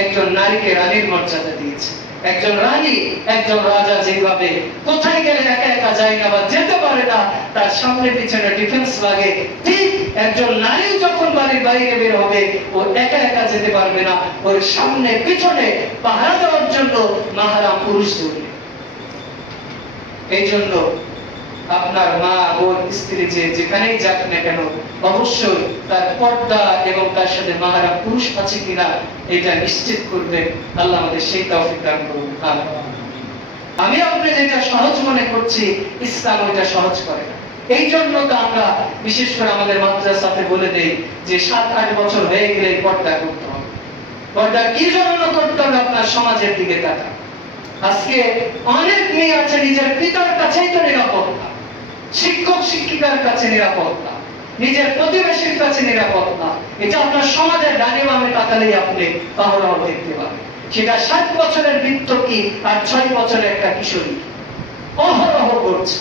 একজন নারীকে রানীর মর্যাদা দিয়েছে। একজন রানী, একজন রাজা যেভাবে কোথায় গেলে একা একা যায় না বা যেতে পারে না, তার সামনে পিছনে ডিফেন্স লাগে, ঠিক একজন নারী যখন বাড়ির বাইরে বের হবে ও একা একা যেতে পারবে না, ওর সামনে পিছনে পাহারা দেওয়ার জন্য মাহারাম পুরুষ জরুরি। এই জন্য আপনার মা, বোন, স্ত্রী যেখানেই যাক না কেন, অবশ্যই তার পর্দা এবং তার সাথে মাহারাম পুরুষ আছে কিনা এটা নিশ্চিত করবেন। আল্লাহ আমাদের সেই তৌফিক দান করুন। আমি আপনি যেটা সহজ মনে করছি, ইসলাম ওইটা সহজ করে না। এই জন্য তো আমরা বিশেষ করে আমাদের মাদ্রাসাতে বলে দেই যে 7-8 বছর হয়ে গেলে পর্দা করতে হবে। পর্দা কি জন্য করতে হবে? আপনার সমাজের দিকে তাকান। আজকে অনেক মেয়ে আছে নিজের পিতার কাছেই তো নিরাপদ না, শিক্ষক শিক্ষিকার কাছে নিরাপদ না, নিজের প্রতিবেশীর কাছে নিরাপদ না। এটা আপনার সমাজের ডানে বামে তাকালেই আপনি পাহরাও দেখতে পাবেন। সেটা 7 বছরের বৃদ্ধকি আর 6 বছরের একটা কিশোরী অহরহ করছে।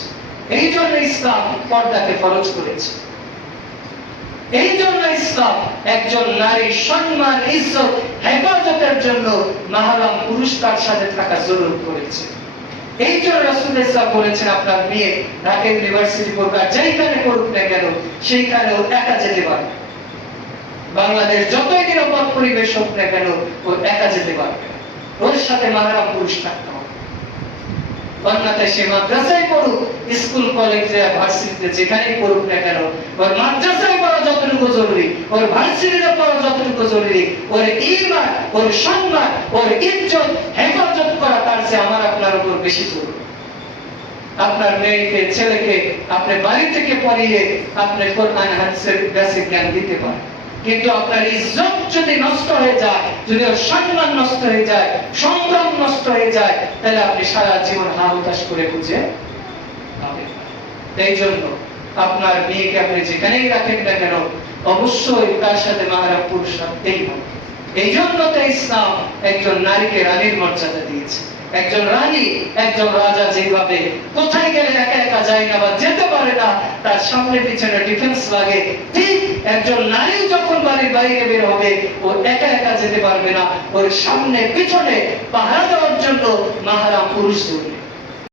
এই জন্য ইসলাম পর্দাকে ফরজ করেছে। এই জন্য ইসলাম একজন নারীর সম্মান, ইজ্জত, হেফাজতের জন্য মাহরাম পুরুষ তার সাথে থাকা জরুরি করেছে। এই জন্য রাসূলুল্লাহ সাল্লাল্লাহু আলাইহি ওয়াসাল্লাম বলেছেন, আপনার মেয়ে ঢাকা ইউনিভার্সিটি পড়বে, যেখানে পড়ুক না কেন সেইখানে ও একা যেতে পারবে। বাংলাদেশ যতই নিরাপদ পরিবেশ হোক না কেন ও একা যেতে পারবে, ওর সাথে মাহরাম পুরুষ থাকতে হবে। অন্যথায় সে মাদ্রাসায় পড়ুক, স্কুল কলেজে ভার্সিটিতে যেখানেই পড়ুক না কেন, ওর মাদ্রাসায় পড়া যতটুকু জরুরি, ওর ভার্সিটিতে পড়া যতটুকু জরুরি, ওর ঈমান, ওর সম্মান, ওর ইজ্জত হেফাজত করা তার চেয়ে আমার আপনার উপর বেশি জরুরি। আপনার মেয়েকে, ছেলেকে আপনি বাড়ি থেকে পড়িয়ে আপনি কোরআন হাদিসের বেসিক জ্ঞান দিতে পারেন, কিন্তু আপনার ইজ্জত যদি নষ্ট হয়ে যায়, যদি ওর সম্মান নষ্ট হয়ে যায়, সংগ্রাম নষ্ট হয়ে যায়, তাহলে আপনি সারা জীবন হাহুতাশ করে বুঝে পাবেন। এই জন্য আপনার মেয়েকে আপনি যেখানেই রাখেন না কেন অবশ্যই তার সাথে মাহরাম পুরুষ রাখতেই হবে। এই জন্য তো ইসলাম একজন নারীকে রানীর মর্যাদা দিয়েছে। একজন রানী, একজন রাজা যেভাবে কোথায় গেলে একা একা যায় না বা যেতে পারে না, তার সামনে পিছনে ডিফেন্স লাগে, ঠিক একজন নারী যখন বাড়ির বাইরে বের হবে ও একা একা যেতে পারবে না, ওর সামনে পিছনে পাহারা দেওয়ার জন্য মাহরাম পুরুষ জরুরি।